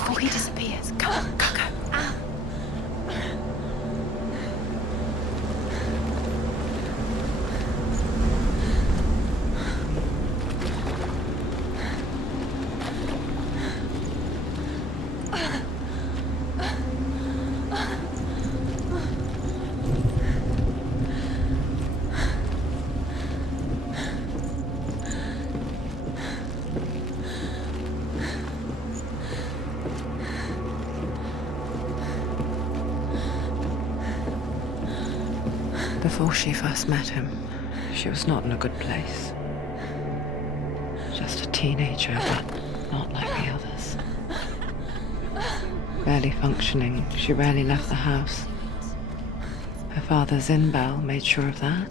before he disappears. Come on, go. Before she first met him, she was not in a good place. Just a teenager, but not like the others. Barely functioning, she rarely left the house. Her father's in-bell made sure of that.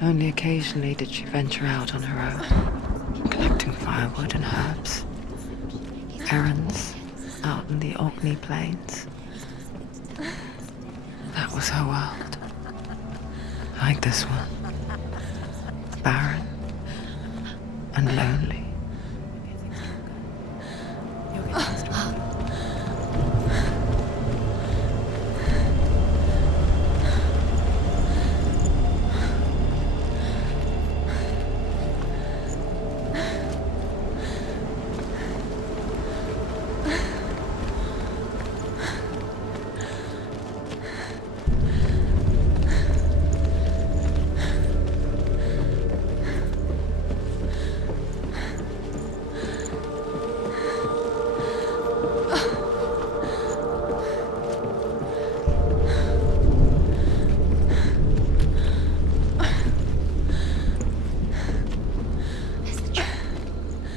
Only occasionally did she venture out on her own, collecting firewood and herbs. Errands out in the Orkney Plains. That was her world. Like this one. Barren and lonely.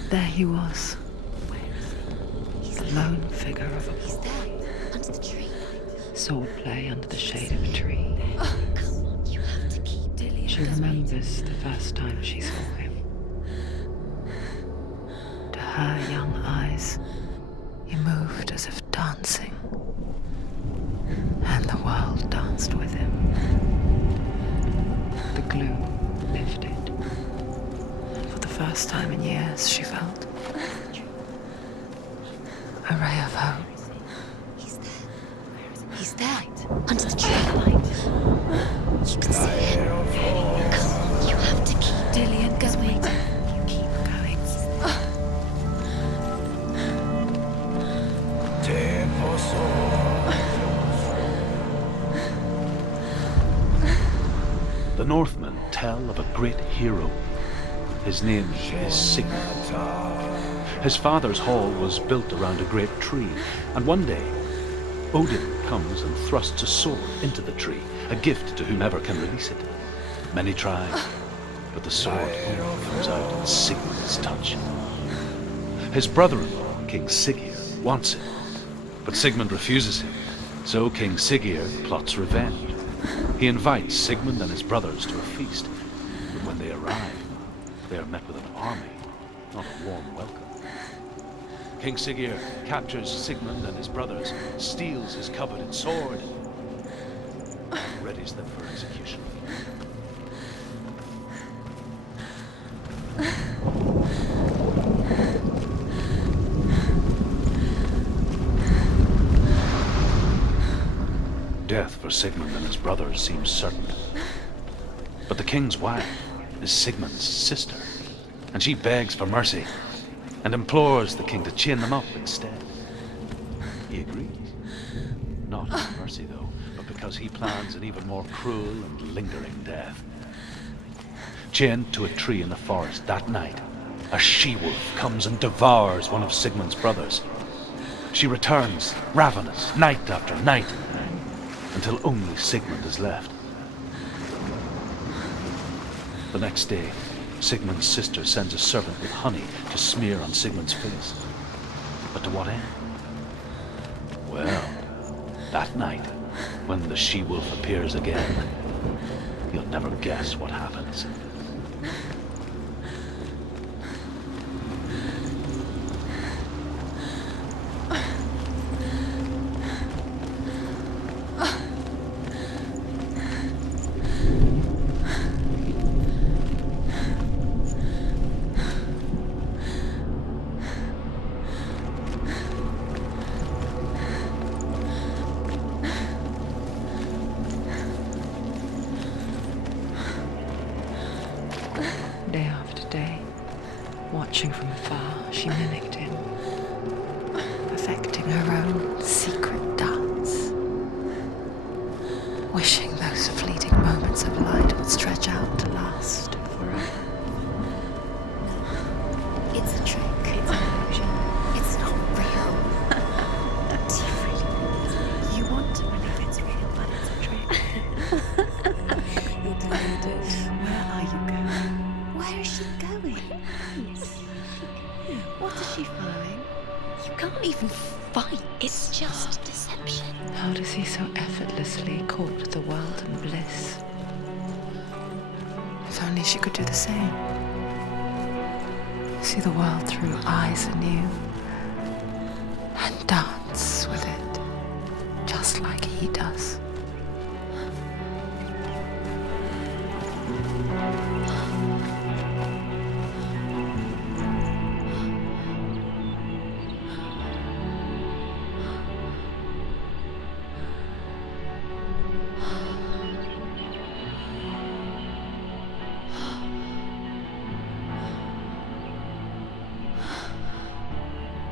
There he was, the lone figure of a boy. Swordplay under the shade of a tree. She remembers the first time she saw him. To her young eyes, he moved as if dancing, and the world danced with him. The gloom lifted. First time in years, she felt a ray of hope. He's there. Under the tree. You can see him. Come on, you have to keep Dillian, go going. Keep going. The Northmen tell of a great hero. His name is Sigmund. His father's hall was built around a great tree, and one day, Odin comes and thrusts a sword into the tree, a gift to whomever can release it. Many try, but the sword only comes out in Sigmund's touch. His brother-in-law, King Siggeir, wants it, but Sigmund refuses him, so King Siggeir plots revenge. He invites Sigmund and his brothers to a feast, but when they arrive, they are met with an army, not a warm welcome. King Siggeir captures Sigmund and his brothers, steals his coveted sword, and readies them for execution. Death for Sigmund and his brothers seems certain. But the king's wife is Sigmund's sister, and she begs for mercy and implores the king to chain them up instead. He agrees. Not out of mercy, though, but because he plans an even more cruel and lingering death. Chained to a tree in the forest that night, a she-wolf comes and devours one of Sigmund's brothers. She returns, ravenous, night after night, until only Sigmund is left. The next day, Sigmund's sister sends a servant with honey to smear on Sigmund's face. But to what end? Well, that night, when the she-wolf appears again, you'll never guess what happens. Day after day, watching from afar, she mimicked him, perfecting her own secret dance, wishing those fleeting moments of light would stretch out to last forever. It's a trick. It's an illusion. It's not real. Do you really believe it? You want to believe it's real, but it's a trick. You do. Where are you going? Where is she going? What is she following? You can't even fight. It's just deception. How does he so effortlessly court the world and bliss? If only she could do the same. See the world through eyes anew and dance with it, just like he does.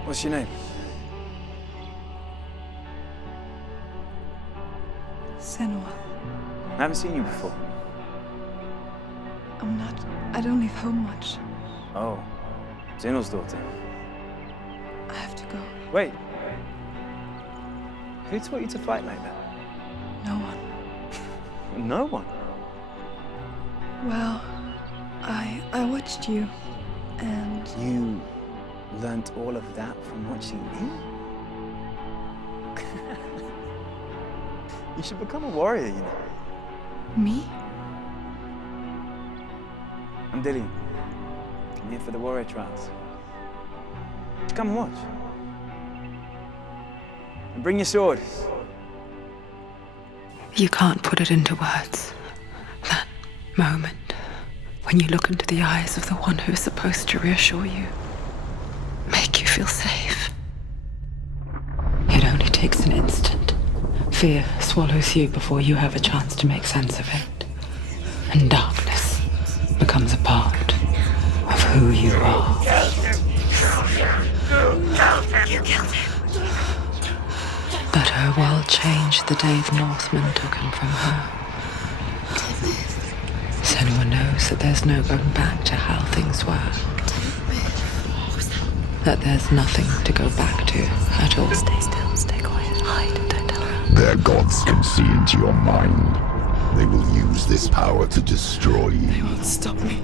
What's your name? Senua. I haven't seen you before. I don't leave home much. Oh, Zenua's daughter. I have to go. Wait. Who taught you to fight like that? No one. No one. Well, I watched you, and You learnt all of that from watching me? You should become a warrior, you know. me? I'm Dillian. I'm here for the warrior trials. Come and watch. And bring your sword. You can't put it into words. That moment when you look into the eyes of the one who's supposed to reassure you, make you feel safe. It only takes an instant. Fear swallows you before you have a chance to make sense of it. And darkness becomes a part of who you are. You killed him. But her world changed the day the Northmen took him from her. Senua knows that there's no going back to how things were. That there's nothing to go back to at all. Stay still, stay quiet, hide, don't tell her. Their gods can see into your mind. They will use this power to destroy They you. won't stop me.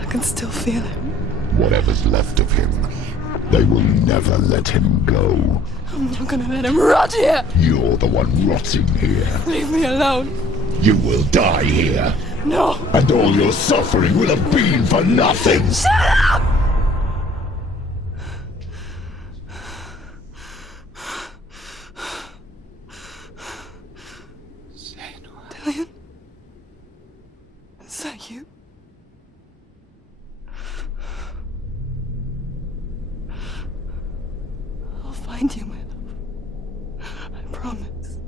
I can still feel him. Whatever's left of him, they will never let him go. I'm not gonna let him rot here. You're the one rotting here. Leave me alone. You will die here, No. and all your suffering will have been for nothing. Dillian? Is that you? I'll find you, my love. I promise.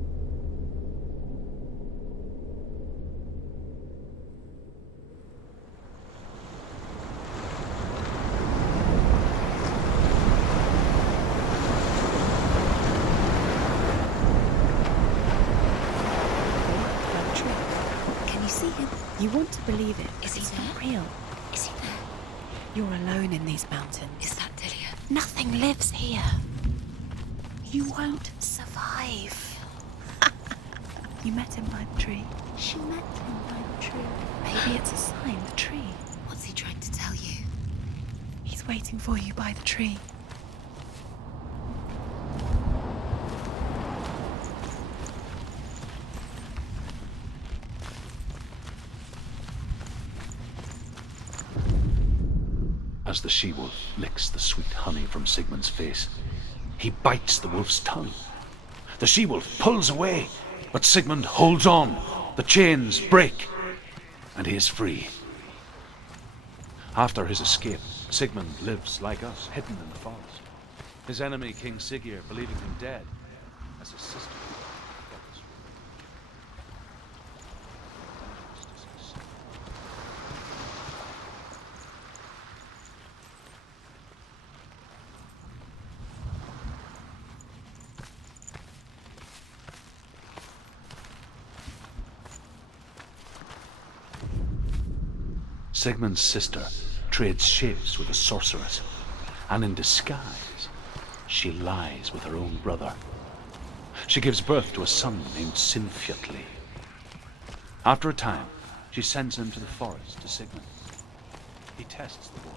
Can you see him? You want to believe it. Is he It's there? not real. Is he there? You're alone in these mountains. Is that Dillian? Nothing lives here. You won't survive. You met him by the tree. She met him by the tree. Maybe it's a sign, the tree. What's he trying to tell you? He's waiting for you by the tree. As the she-wolf licks the sweet honey from Sigmund's face, he bites the wolf's tongue. The she-wolf pulls away, but Sigmund holds on. The chains break, and he is free. After his escape, Sigmund lives like us, hidden in the forest. His enemy, King Siggeir, believing him dead, as his sister. Sigmund's sister trades shapes with a sorceress, and in disguise, she lies with her own brother. She gives birth to a son named Sinfjotli. After a time, she sends him to the forest to Sigmund. He tests the boy.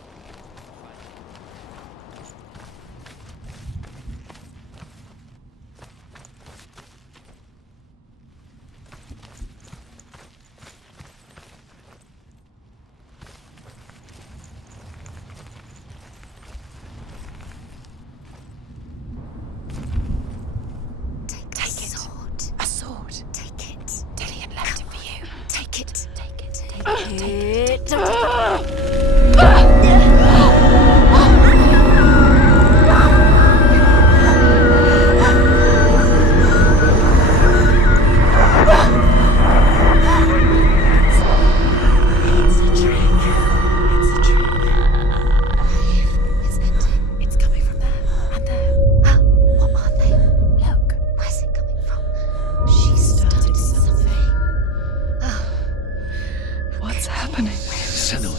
Senua,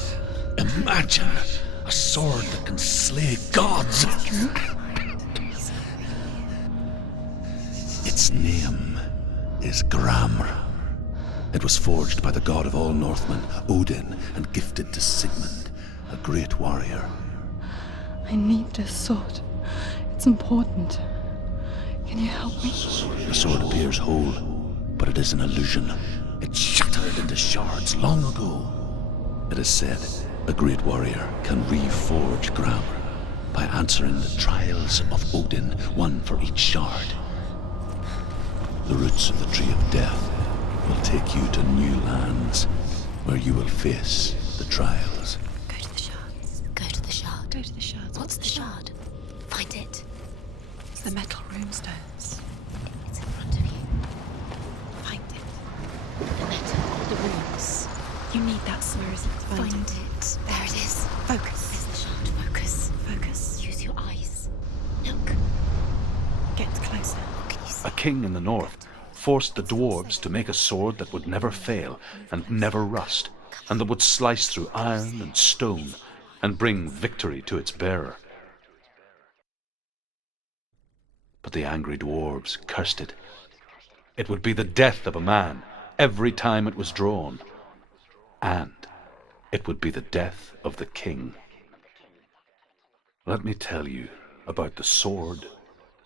imagine a sword that can slay gods. Its name is Gramr. It was forged by the god of all Northmen, Odin, and gifted to Sigmund, a great warrior. I need this sword. It's important. Can you help me? The sword appears whole, but it is an illusion. It shattered into shards long ago. It is said a great warrior can reforge Gramr by answering the trials of Odin, one for each shard. The roots of the Tree of Death will take you to new lands where you will face the trials. Go to the shard. Go to the shard. Go to the shards. What's the shard? Find it. It's the metal runestones. It's in front of you. Find it. The metal, the runes. You need that sword. Find it. There it is. Focus. There's the shard. Focus. Focus. Use your eyes. Look. Get closer. What can you see? A king in the north forced the dwarves to make a sword that would never fail and never rust, and that would slice through iron and stone and bring victory to its bearer. But the angry dwarves cursed it. It would be the death of a man every time it was drawn, and it would be the death of the king. Let me tell you about the sword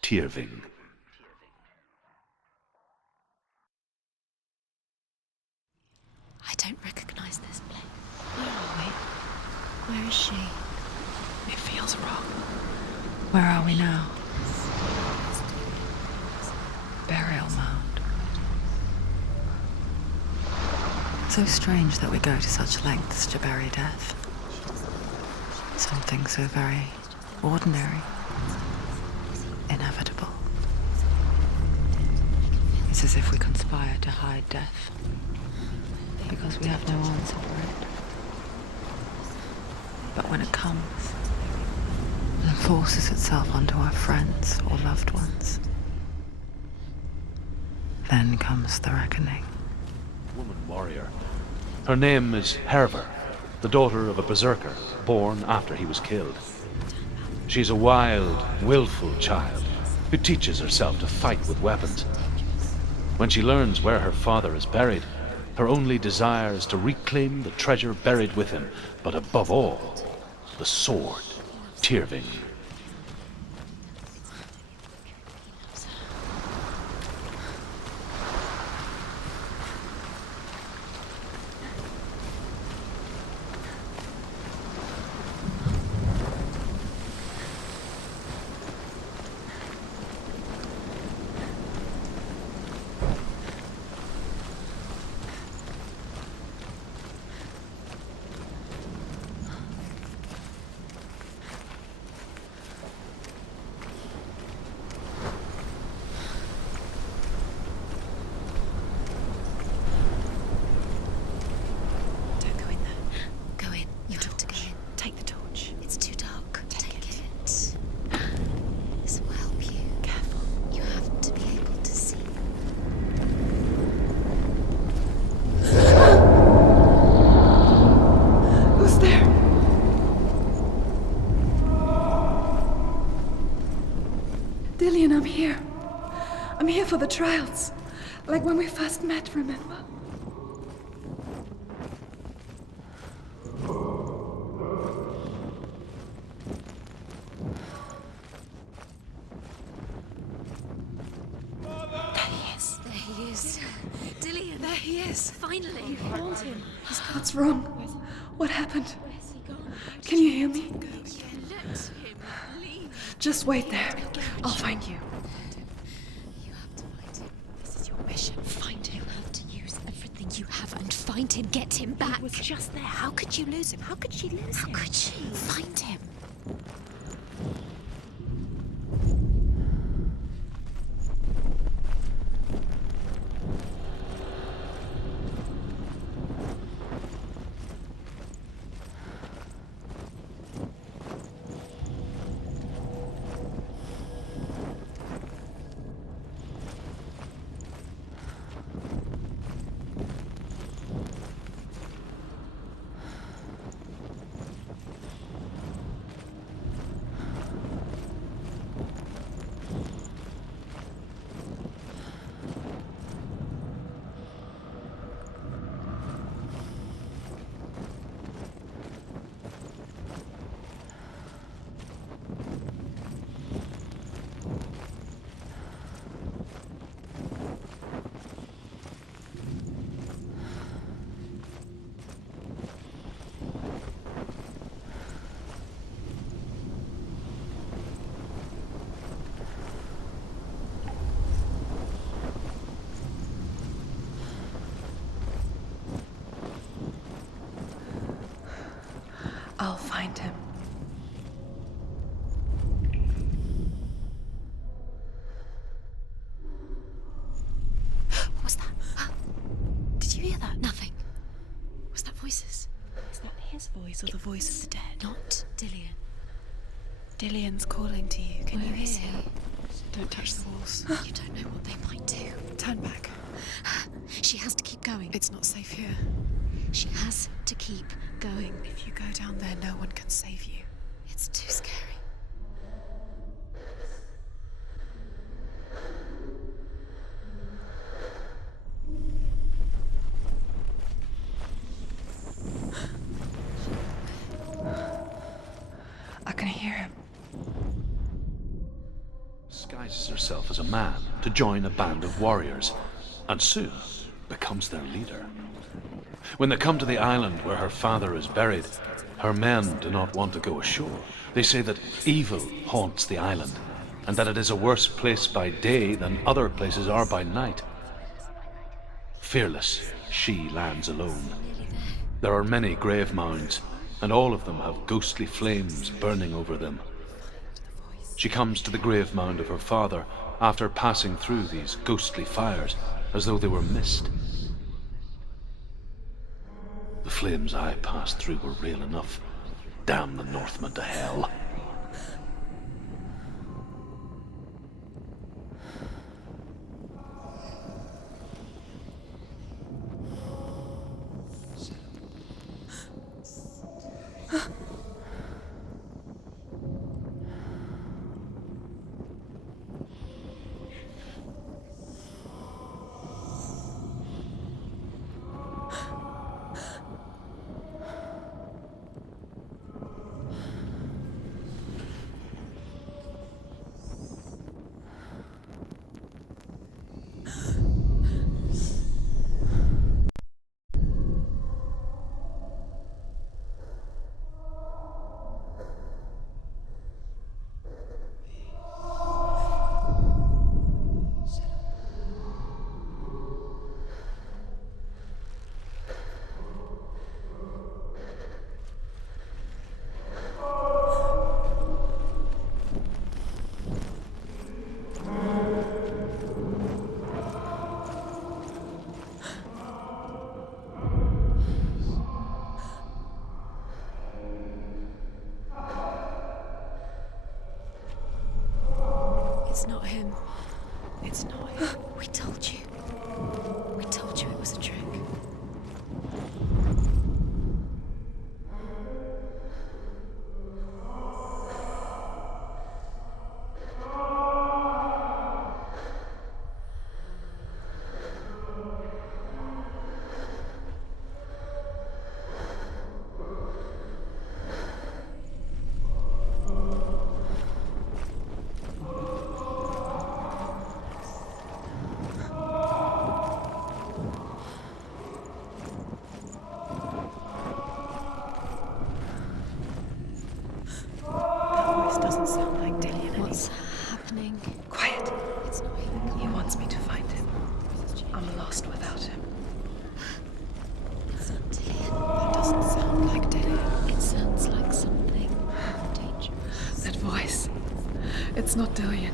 Tyrving. I don't recognize this place. Where are we? Where is she? It feels wrong. Where are we now? Burial mound. So strange that we go to such lengths to bury death. Something so very ordinary, inevitable. It's as if we conspire to hide death, because we have no answer for it. But when it comes and forces itself onto our friends or loved ones, then comes the reckoning. Woman warrior. Her name is Hervor, the daughter of a berserker born after he was killed. She's a wild, willful child who teaches herself to fight with weapons. When she learns where her father is buried, her only desire is to reclaim the treasure buried with him, but above all, the sword, Tyrving. for the trials. Like when we first met, remember? There he is. Dillian, there he is. Finally, you found him. What's wrong? What happened? Can you hear me? Let him leave. Just wait there. I'll find you. You have to find him. This is your mission. Find him. You have to use everything you have and find him. Get him back. He was just there. How could you lose him? How could she lose him? How could she? Find him. I'll find him. What was that? Huh? Did you hear that? Nothing. Was that voices? Is that his voice or the voice of the dead? Not Dillian. Dillian's calling to you. Can you Where is hear? he? Don't touch the walls. You don't know what they might do. Turn back. She has to keep going. It's not safe here. She has to keep going. If you go down there, no one can save you. It's too scary. I can hear him. Disguises herself as a man to join a band of warriors, and soon becomes their leader. When they come to the island where her father is buried, her men do not want to go ashore. They say that evil haunts the island, and that it is a worse place by day than other places are by night. Fearless, she lands alone. There are many grave mounds, and all of them have ghostly flames burning over them. She comes to the grave mound of her father after passing through these ghostly fires as though they were mist. The flames I passed through were real enough. Damn the Northmen to hell. It's not Dillian.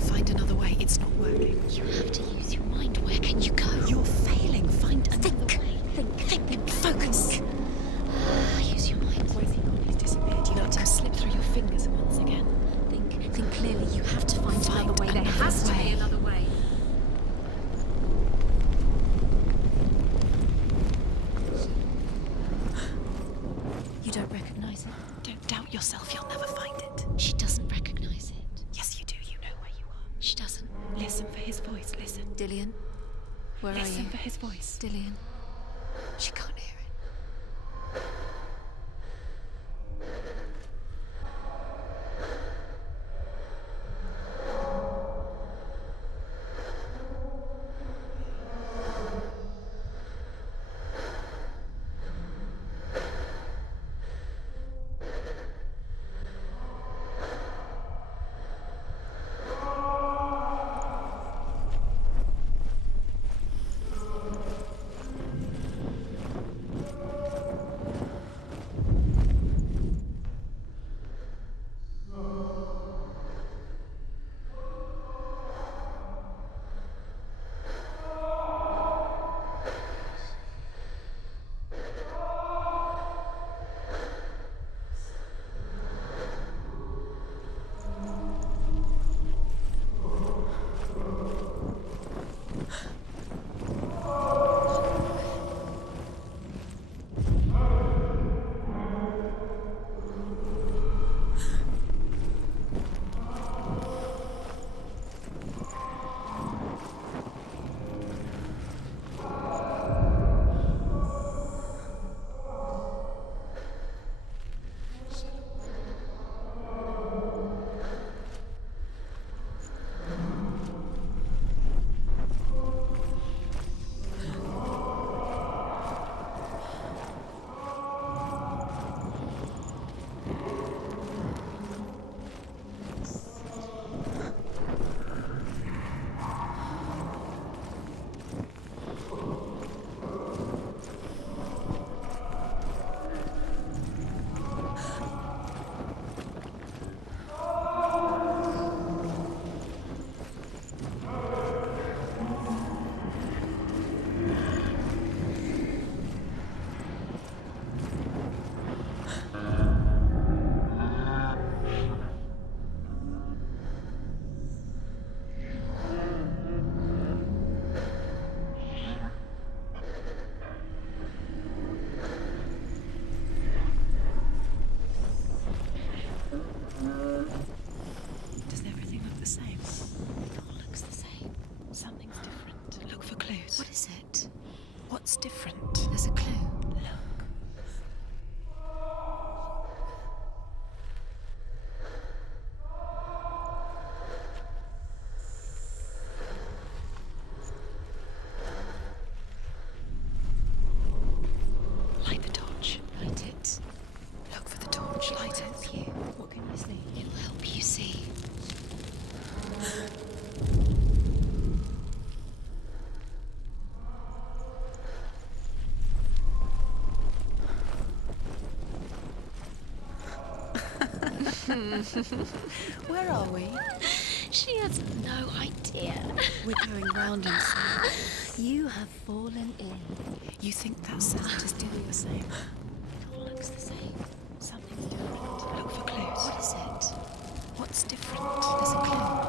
Find another way. It's not working. You have to use your mind. Where can you go? You're failing. Find another way. Think. Focus. Use your mind. Where's he gone? He's disappeared. You let him slip through your fingers once again. Think clearly. You have to find another way. There has to be another way. You don't recognize it? Don't doubt yourself. You'll never find it. She doesn't recognize it. Yes, you do. You know where you are. She doesn't. Listen for his voice. Listen. Dillian, where are Listen you? for his voice. Dillian, she can't hear it. Does everything look the same? It all looks the same. Something's different. Look for clues. What is it? What's different? There's a clue. Look. Light the torch. Light it. Look for the torch. Light it. You. What can you see? It'll help you see. Where are we? She has no idea. We're going round in circles. You have fallen in. You think that sound is doing the same? It all looks the same. Something's different. Look for clues. What is it? What's different? There's a clue.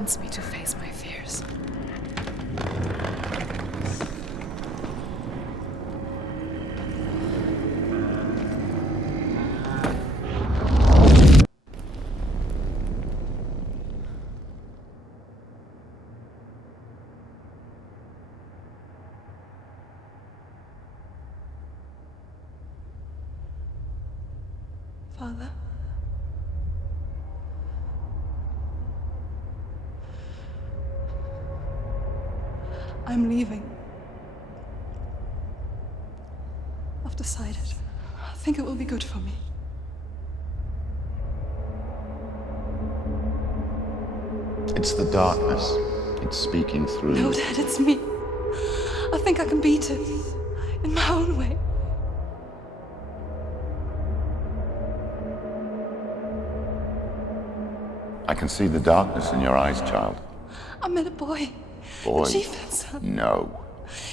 wants me to face my fears. Father? I'm leaving. I've decided. I think it will be good for me. It's the darkness. It's speaking through No, you. Dad, it's me. I think I can beat it. In my own way. I can see the darkness in your eyes, child. I met a boy. Boy. The chief answered. No.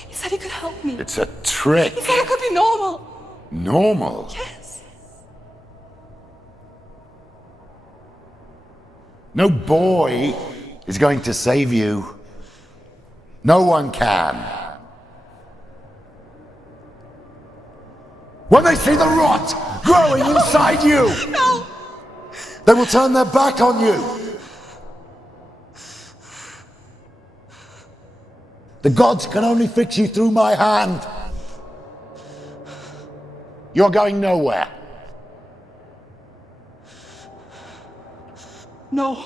He said he could help me. It's a trick. He said I could be normal. Normal. Yes. No boy is going to save you. No one can. When they see the rot growing inside you, No! they will turn their back on you. The gods can only fix you through my hand. You're going nowhere. No.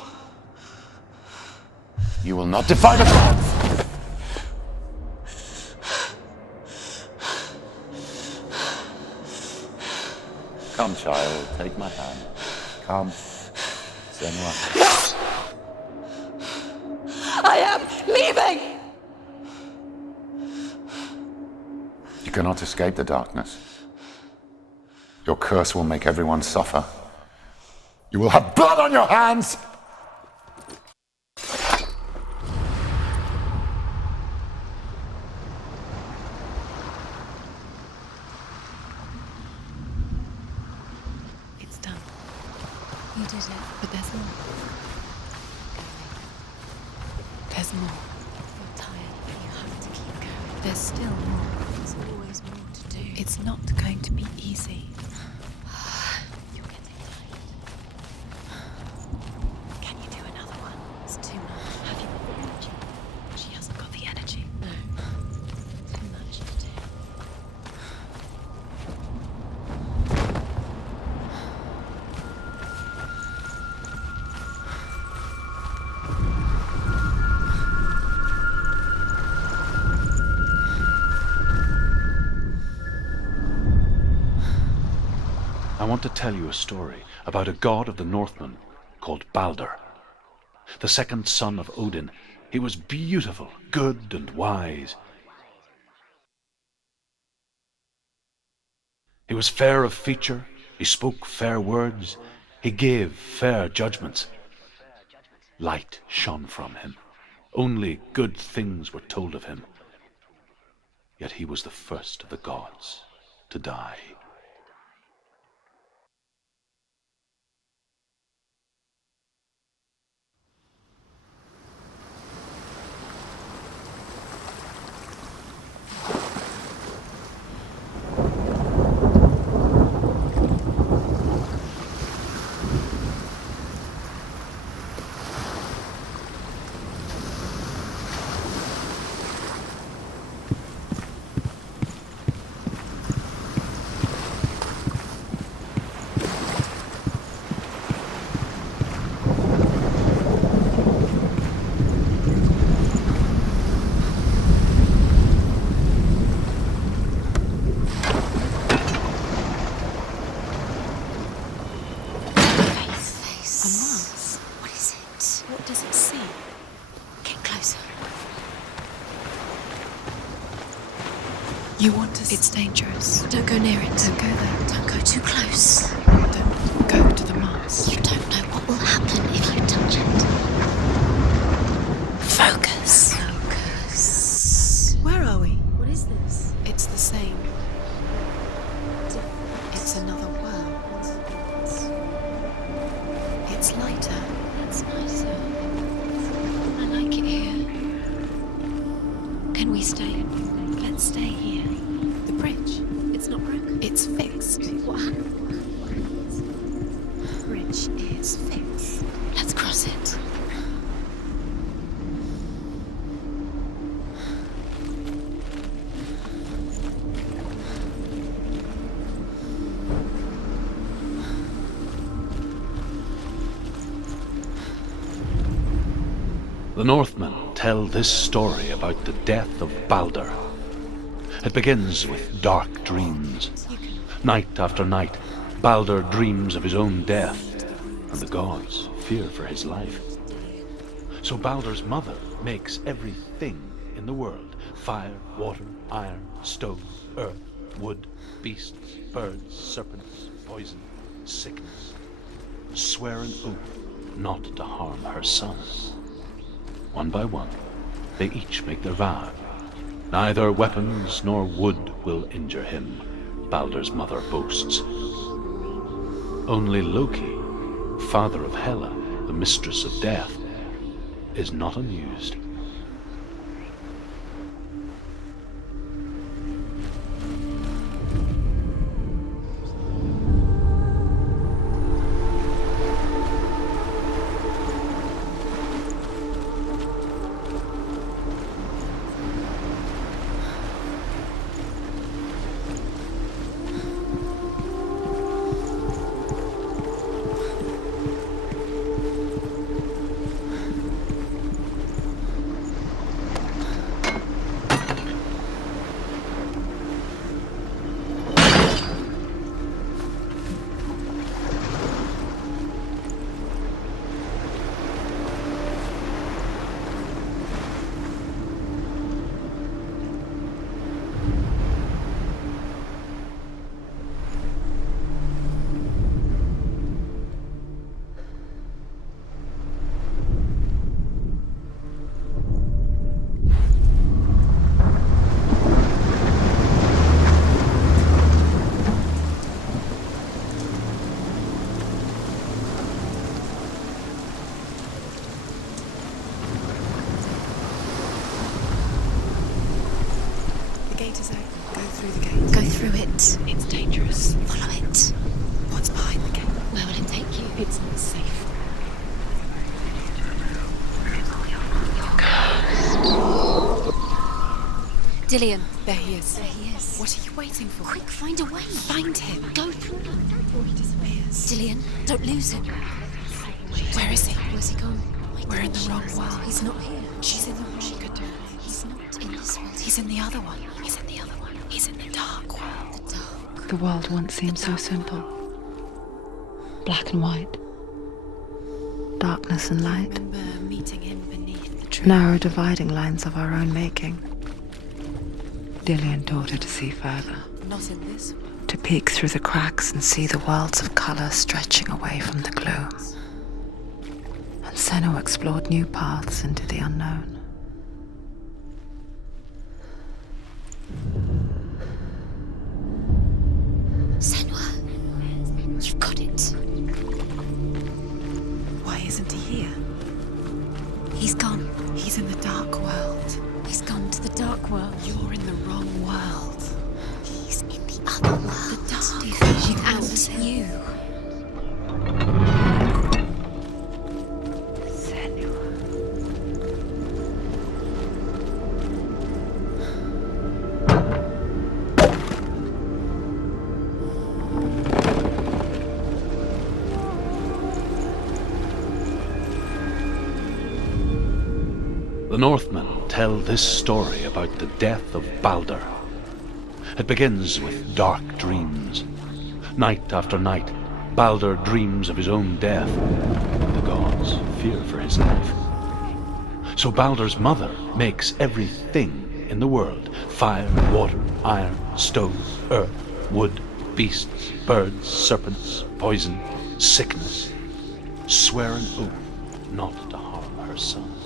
You will not defy the gods. Come, child, take my hand. Come, Senua. I am leaving! You cannot escape the darkness. Your curse will make everyone suffer. You will have blood on your hands! It's done. You did it, but there's more. There's more. You're tired, but you have to keep going. There's still more. There's always more to do. It's not going to be easy. You're getting tired. Can you do another one? It's too much. Have you got the energy? She hasn't got the energy. No. Too much to do. I want to tell you a story about a god of the Northmen called Balder. The second son of Odin. He was beautiful, good and wise. He was fair of feature, he spoke fair words, he gave fair judgments. Light shone from him. Only good things were told of him. Yet he was the first of the gods to die. You want to... It's dangerous. Don't go near it. Don't go there. Don't go too close. Don't go to the mast. You don't know what will happen if you touch it. Focus. Focus. Where are we? What is this? It's the same. It's another world. It's lighter. It's nicer. we stay? Let's stay here. The bridge. It's not broken. It's fixed. What happened? The bridge is fixed. Let's cross it. The Northmen tell this story about the death of Baldur. It begins with dark dreams. Night after night, Baldur dreams of his own death, and the gods fear for his life. So Baldur's mother makes everything in the world: fire, water, iron, stone, earth, wood, beasts, birds, serpents, poison, sickness. Swear an oath not to harm her sons. One by one, they each make their vow. Neither weapons nor wood will injure him, Baldur's mother boasts. Only Loki, father of Hela, the mistress of death, is not amused. Go through it. It's dangerous. Follow it. What's behind the gate? Where will it take you? It's not safe. Dillion. There he is. There he is. What are you waiting for? Quick, find a way. Find him. Go through it. Before he disappears. Dillion, don't lose him. Where is he? Where's he gone? We're in the wrong world. He's not here. She's in the wrong. She could do. He's not in this world. He's in the other one. He's in the other one. He's in the dark world. The dark. The world once seemed so simple. Black and white. Darkness and light. Remember meeting him beneath the tree. Narrow dividing lines of our own making. Dillion taught her to see further. Not in this world. To peek through the cracks and see the worlds of colour stretching away from the gloom. And Senua explored new paths into the unknown. Senua, you've got it. Why isn't he here? He's gone. He's in the dark world. He's gone to the dark world. You're in the wrong world. He's in the other world. The dark Without you. The Northmen tell this story about the death of Baldur. It begins with dark dreams. Night after night, Baldur dreams of his own death. The gods fear for his life. So Baldur's mother makes everything in the world: fire, water, iron, stone, earth, wood, beasts, birds, serpents, poison, sickness. Swear an oath not to harm her sons.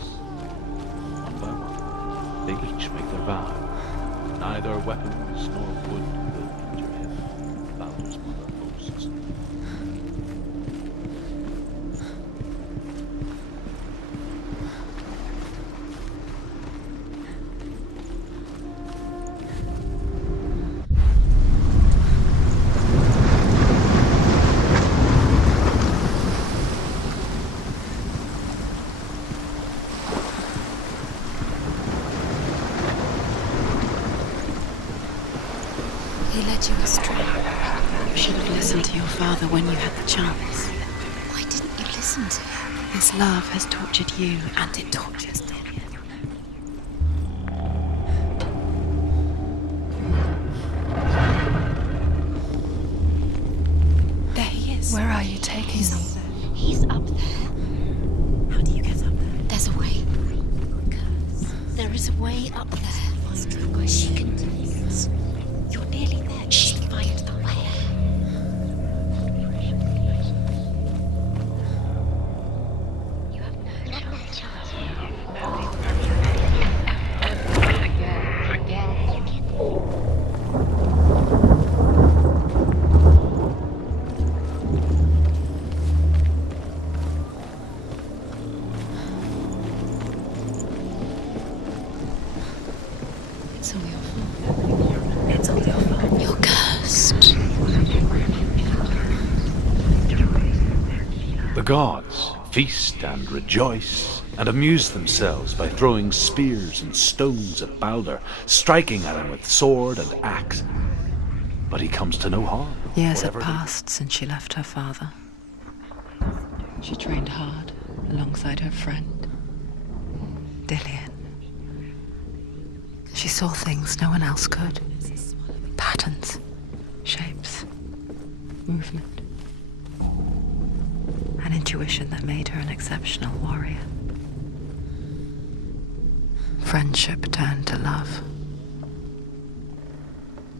One by one, they each make their vow. Neither weapons nor wood will injure him, Baldur's mother boasts. father when you had the chance. Why didn't you listen to him? His love has tortured you, and it tortures Dillian. There he is. Where are you taking me? He's up there. How do you get up there? There's a way. There is a way up there. Where she can take us. You're nearly there. She'll find the way. You have no chance. It's all your fault. It's all your fault. You're cursed. The gods feast and rejoice and amuse themselves by throwing spears and stones at Balder, striking at him with sword and axe. But he comes to no harm. Years had whatever passed since she left her father. She trained hard alongside her friend, Dillian. She saw things no one else could. Patterns, shapes, movement. An intuition that made her an exceptional warrior. Friendship turned to love.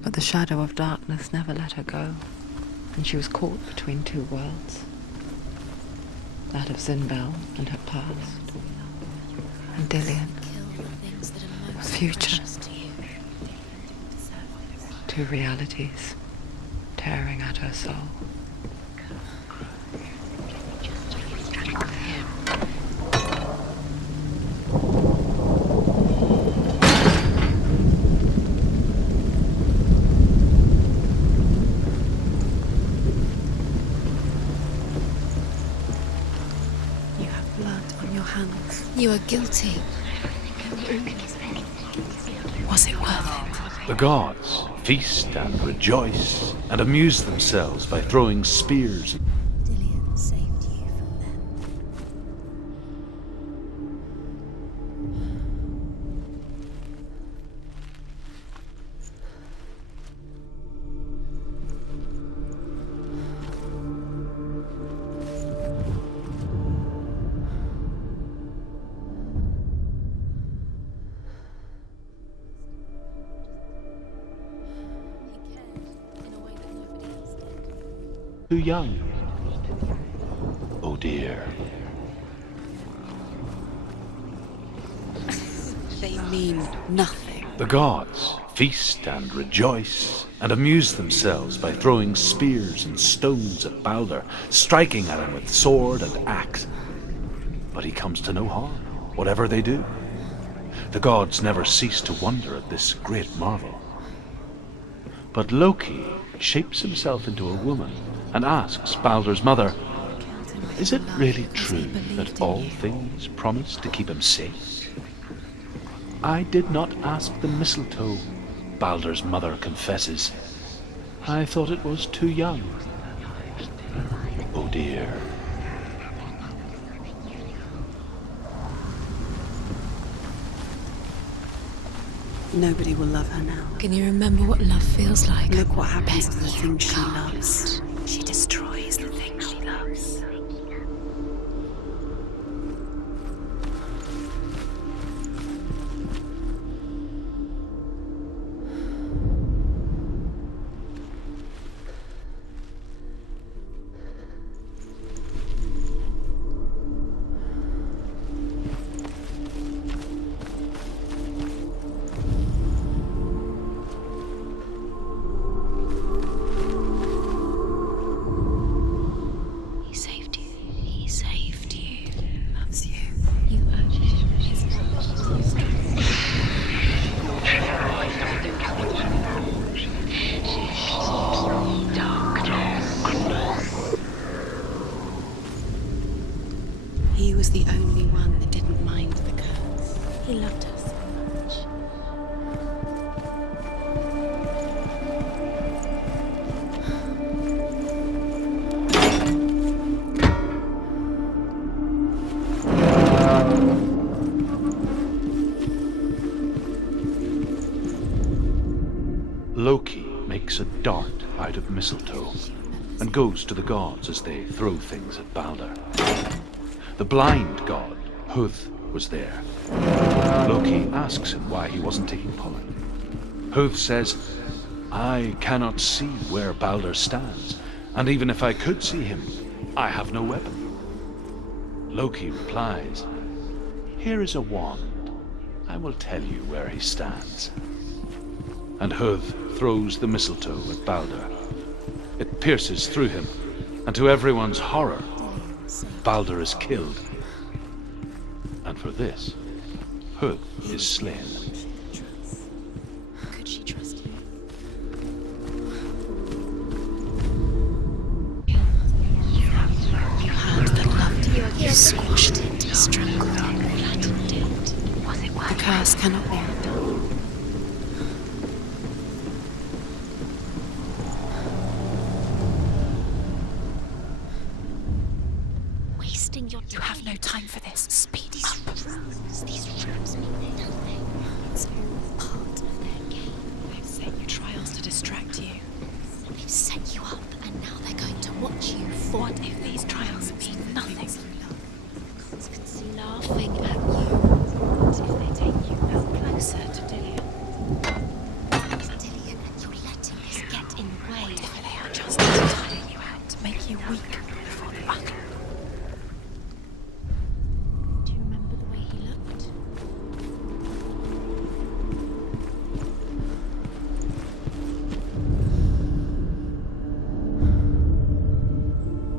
But the shadow of darkness never let her go, and she was caught between two worlds. That of Zinbel and her past, and Dillian, her future. Two realities tearing at her soul. You have blood on your hands. You are guilty. Was it worth it? The gods feast and rejoice and amuse themselves by throwing spears. Dillian saved you from them. He cared in a way that nobody else did. Too young. Oh dear. They mean nothing. The gods feast and rejoice and amuse themselves by throwing spears and stones at Balder, striking at him with sword and axe. But he comes to no harm, whatever they do. The gods never cease to wonder at this great marvel. But Loki shapes himself into a woman and asks Balder's mother, "Is it really true that all things promise to keep him safe?" "I did not ask the mistletoe," Balder's mother confesses. "I thought it was too young." Oh dear. Nobody will love her now. Can you remember what love feels like? Look what happens to the Bet things she you loves. She destroys the things she loves. He saved you. He saved you. Loves you. You owe him his love. He was the only one that didn't mind the curse. He loved her so much. makes a dart out of mistletoe and goes to the gods as they throw things at Balder. The blind god, Huth, was there. Loki asks him why he wasn't taking pollen. Huth says, "I cannot see where Balder stands, and even if I could see him, I have no weapon." Loki replies, "Here is a wand. I will tell you where he stands." And Huth throws the mistletoe at Balder. It pierces through him, and to everyone's horror, Balder is killed. And for this, Huth is slain. Could she trust him? You had that loved you. You squashed it, strangled it, flattened it. Was it worth it? The curse cannot be undone. Wasting your time. You have no time for this. Speed up. These runes mean nothing. It's all part of their game. They've set you trials to distract you. They've set you up, and now they're going to watch you fall. What if these trials mean nothing? Laughing at you. What if they take you no closer to Dillion? Dillion, and you're letting this get in the way. What if they are just to tire you out, to make you weak before the battle? Do you remember the way he looked?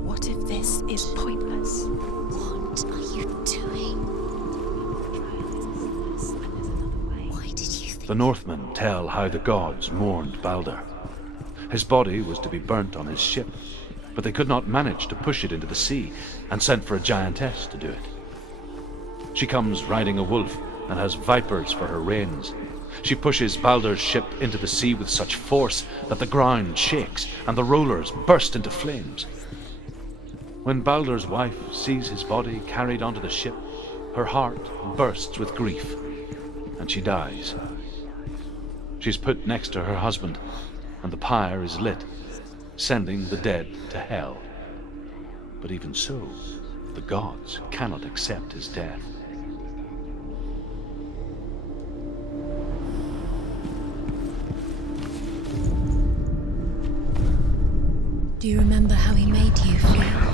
What if this is pointless? What are you doing? Why did you think The Northmen tell how the gods mourned Balder. His body was to be burnt on his ship, but they could not manage to push it into the sea and sent for a giantess to do it. She comes riding a wolf and has vipers for her reins. She pushes Balder's ship into the sea with such force that the ground shakes and the rollers burst into flames. When Balder's wife sees his body carried onto the ship, her heart bursts with grief, and she dies. She's put next to her husband, and the pyre is lit, sending the dead to hell. But even so, the gods cannot accept his death. Do you remember how he made you feel?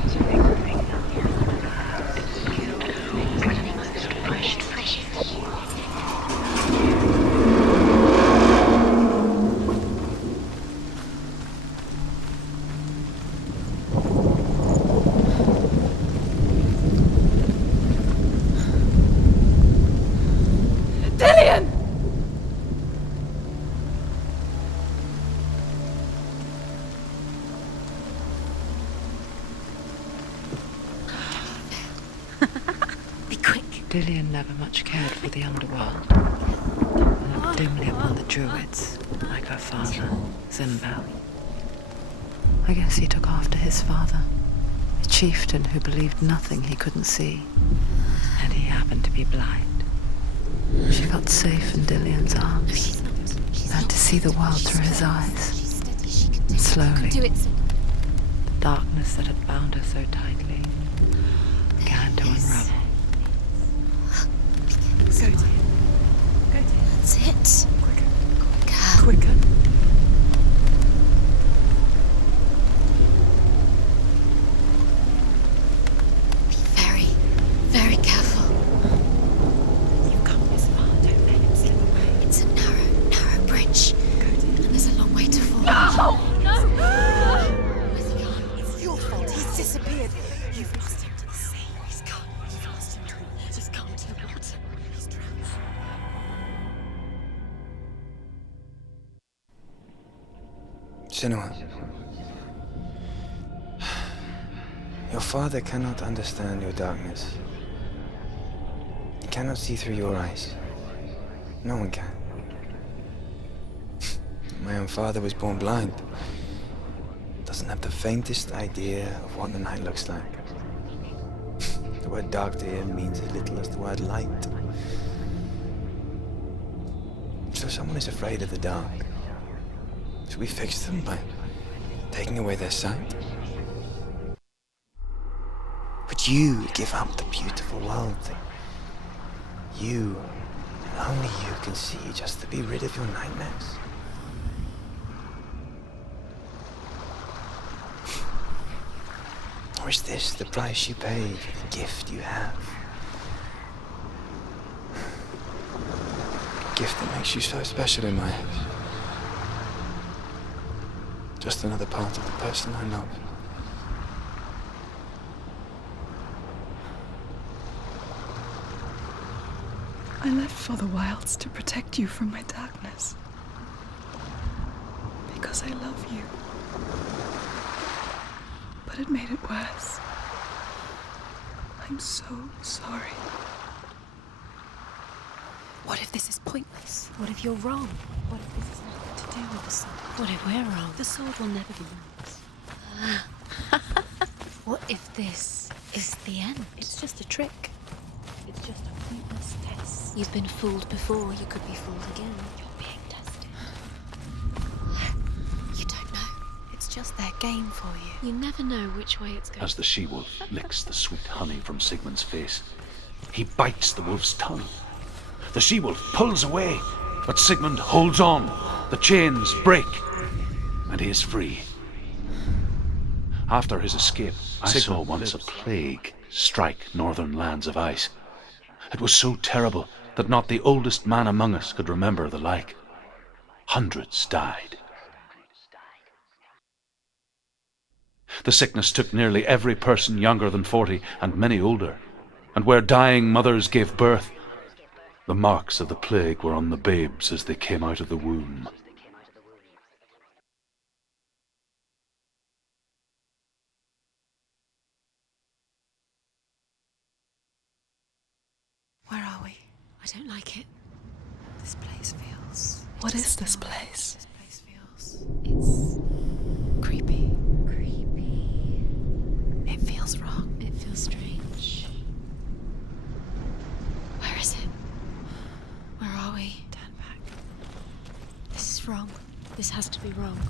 Dillion! Be quick. Dillion never much cared for the underworld. And looked dimly upon the druids, like her father, Zinbel. I guess he took after his father, a chieftain who believed nothing he couldn't see. And he happened to be blind. She felt safe in Dillion's arms, She's not. learned to see the world through his eyes. She's steady. She can do it. Slowly. She can do it. The darkness that had bound her so tightly began to unravel. Go to him. Go to him. That's it. Quicker. Quicker. Quicker. Be very, very careful. You've come this far, don't let him slip away. It's a narrow, narrow bridge. Go to him. And there's a long way to fall. No! Where's he gone? It's your fault. He's disappeared. You've lost him to the sea. He's gone. You've lost him to He's gone to the water. He's drowned. Senua. Your father cannot understand your darkness. He cannot see through your eyes. No one can. My own father was born blind. Doesn't have the faintest idea of what the night looks like. The word dark to him means as little as the word light. So someone is afraid of the dark. Should we fix them by taking away their sight? Would you give up the beautiful world that you, and only you, can see just to be rid of your nightmares? Or is this the price you pay for the gift you have? A gift that makes you so special in my eyes. Just another part of the person I love. I left for the wilds to protect you from my darkness. Because I love you. But it made it worse. I'm so sorry. What if this is pointless? What if you're wrong? What if this has nothing to do with the sword? What if we're wrong? The sword will never be yours. What if this is the end? It's just a trick. It's just a pointless test. You've been fooled before, you could be fooled again. You're being tested. You don't know. It's just their game for you. You never know which way it's going. As the she-wolf licks the sweet honey from Sigmund's face, he bites the wolf's tongue. The she-wolf pulls away, but Sigmund holds on. The chains break, and he is free. After his escape, I saw once a plague strike northern lands of ice. It was so terrible that not the oldest man among us could remember the like. Hundreds died. The sickness took nearly every person younger than 40 and many older, and where dying mothers gave birth, the marks of the plague were on the babes as they came out of the womb. Where are we? I don't like it. This place feels... What is this place? This place feels... It's... creepy. Creepy. It feels wrong. It feels strange. Where is it? Where are we? Turn back. This is wrong. This has to be wrong.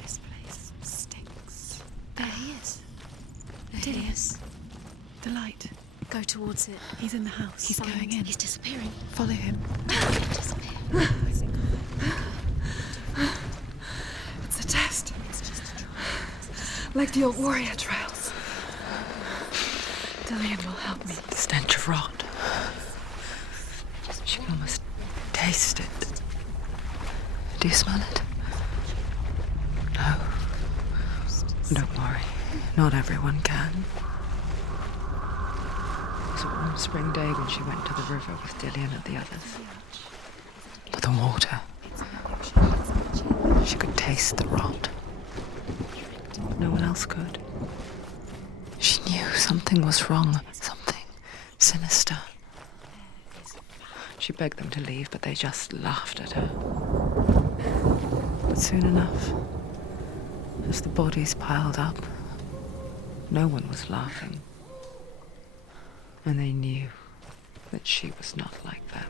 This place stinks. There he is. There he is. The light. Go towards it. He's in the house. He's going in. He's disappearing. Follow him. Disappear. It's a test. It's just a trial. Like the old warrior trials. Dillian will help me. The stench of rot. She can almost taste it. Do you smell it? No. Don't worry. Not everyone can. It was a warm spring day when she went to the river with Dillian and the others. But the water. She could taste the rot. No one else could. She knew something was wrong. Something sinister. She begged them to leave, but they just laughed at her. But soon enough, as the bodies piled up, no one was laughing. And they knew that she was not like them.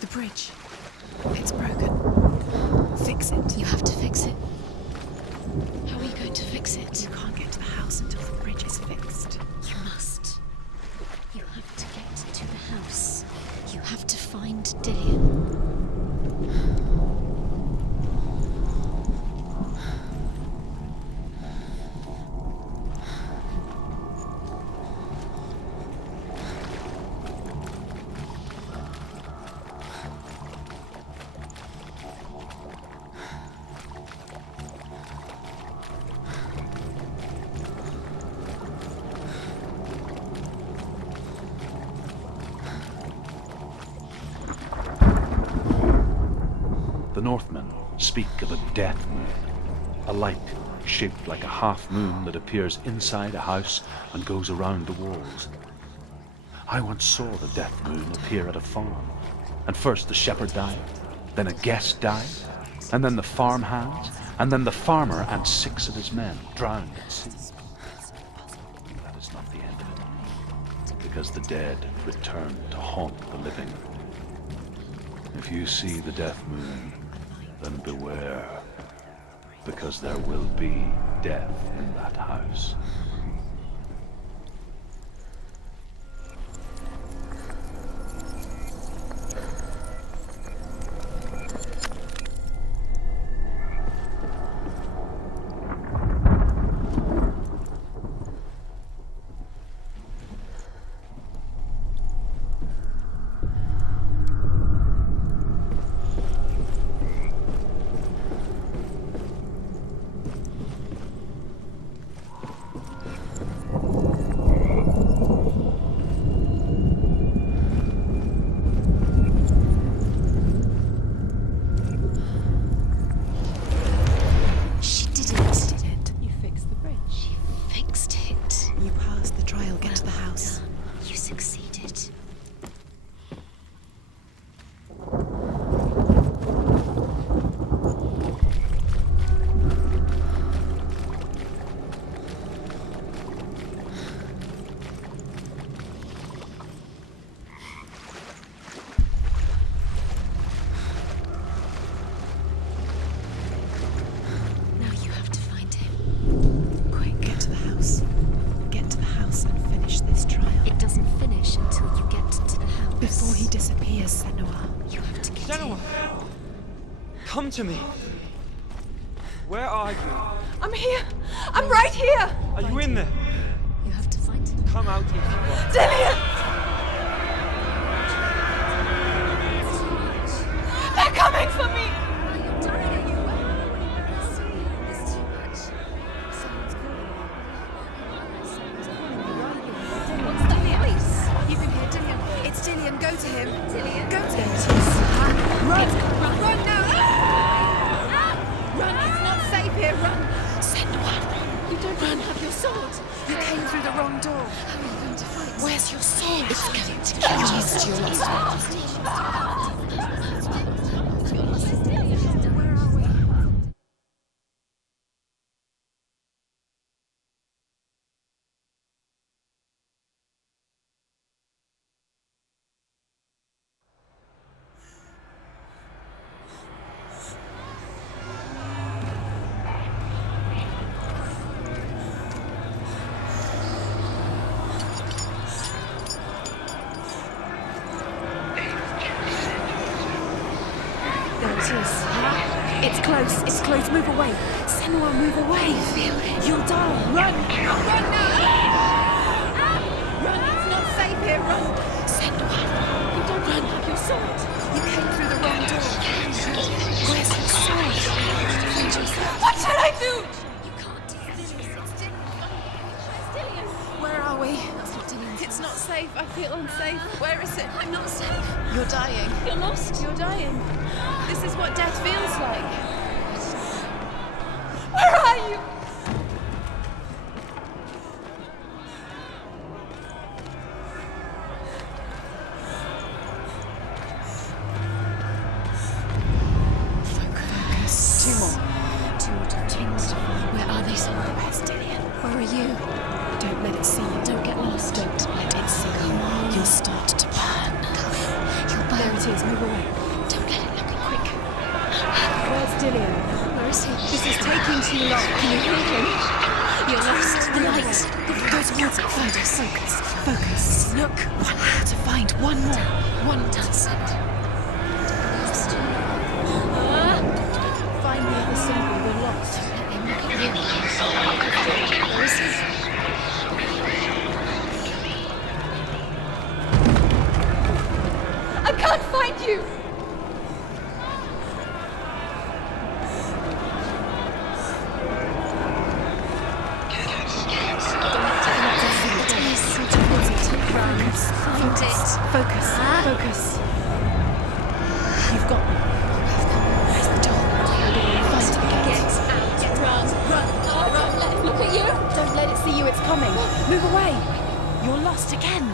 The bridge. It's broken. Fix it. You have to fix it. How are you going to fix it? You can't get to the house until the bridge is fixed. You must. You have to get to the house. You have to find Dillian. The Northmen speak of a death moon, a light shaped like a half moon that appears inside a house and goes around the walls. I once saw the death moon appear at a farm. And first the shepherd died, then a guest died, and then the farmhands, and then the farmer and 6 of his men drowned at sea. That is not the end of it, because the dead return to haunt the living. If you see the death moon, then beware, because there will be death in that house. Before he disappears, Senua, you have to get Senua! in. Come to me! Where are you? I'm here! I'm right here! Are you in there? You have to find him. Come out if you are. Dillian! They're coming for me! You're dying, are you? It's too much. Someone's calling you. Someone's calling you, right? What's the police? You can hear Dillian. It's Dillian. Go to him. Dillian. Go to him. Run! Run now! Run! It's not safe here. Run! Senua, run! You don't run. Have your sword. You came through the wrong door. How are you going to fight? Where's your sword? It's going to kill you. You're lost. Where are we? There it is. It's close. It's close. Move away. Senua, move away. You'll die. Run. Run now. Run. It's not safe here. Run. Senua, you don't run. Have your sword. You came through the wrong door. Where's your sword? Find yourself. What should I do? You can't do this. It's Dillian. Where are we? That's not Dillian's It's house. not safe. I feel unsafe. Where is it? I'm not safe. You're dying. You're lost. You're dying. This is what death feels like. Where are you? Focus. Two more to fix. Where are they, Senua? Where's Dillian? Where are you? Don't let it see you. Don't get lost. Don't let it see you. You'll start to burn. You'll burn. There it is. Move away. Don't let it look quick. Where's Dillian? Where is he? This is taking too long. Can you hear him? You're lost. The light. Go towards it. Focus. Focus. Look. One to find. One more. One does it. Lost. Find the other symbol. We're lost. Let him look at you. Where is he? I can't find you! Find it. Focus. Focus. You've got me. Where's the door? Find the gate. Get out. Run. Don't let him look at you. Don't let it see you. It's coming. Move away. You're lost again.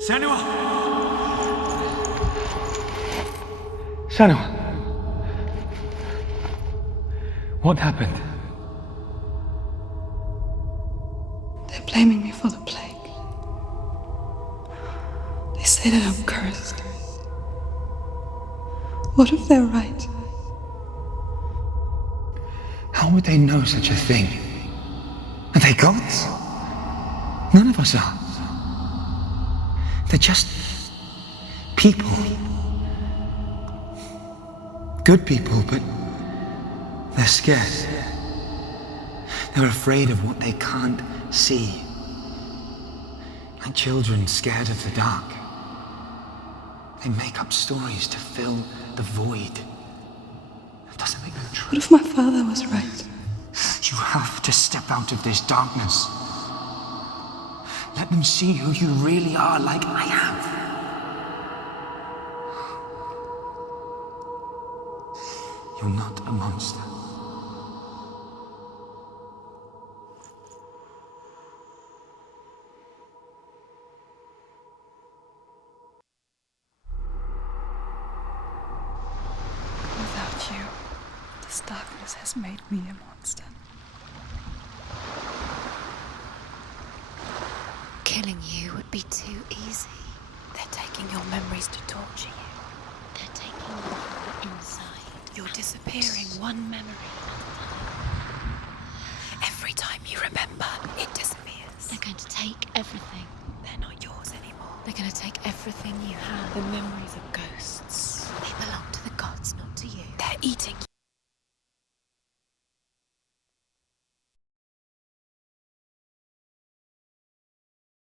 Senua! Senua! What happened? They're blaming me for the plague. They say that I'm cursed. What if they're right? How would they know such a thing? Are they gods? None of us are. They're just people. Good people, but they're scared. They're afraid of what they can't see. Like children scared of the dark. They make up stories to fill the void. That doesn't make them true. What if my father was right? You have to step out of this darkness. Let them see who you really are, like I have. You're not a monster. Without you, this darkness has made me a monster. Killing you would be too easy. They're taking your memories to torture you. They're taking you from the inside. You're disappearing one memory at a time. Every time you remember, it disappears. They're going to take everything. They're not yours anymore. They're going to take everything you have. The memory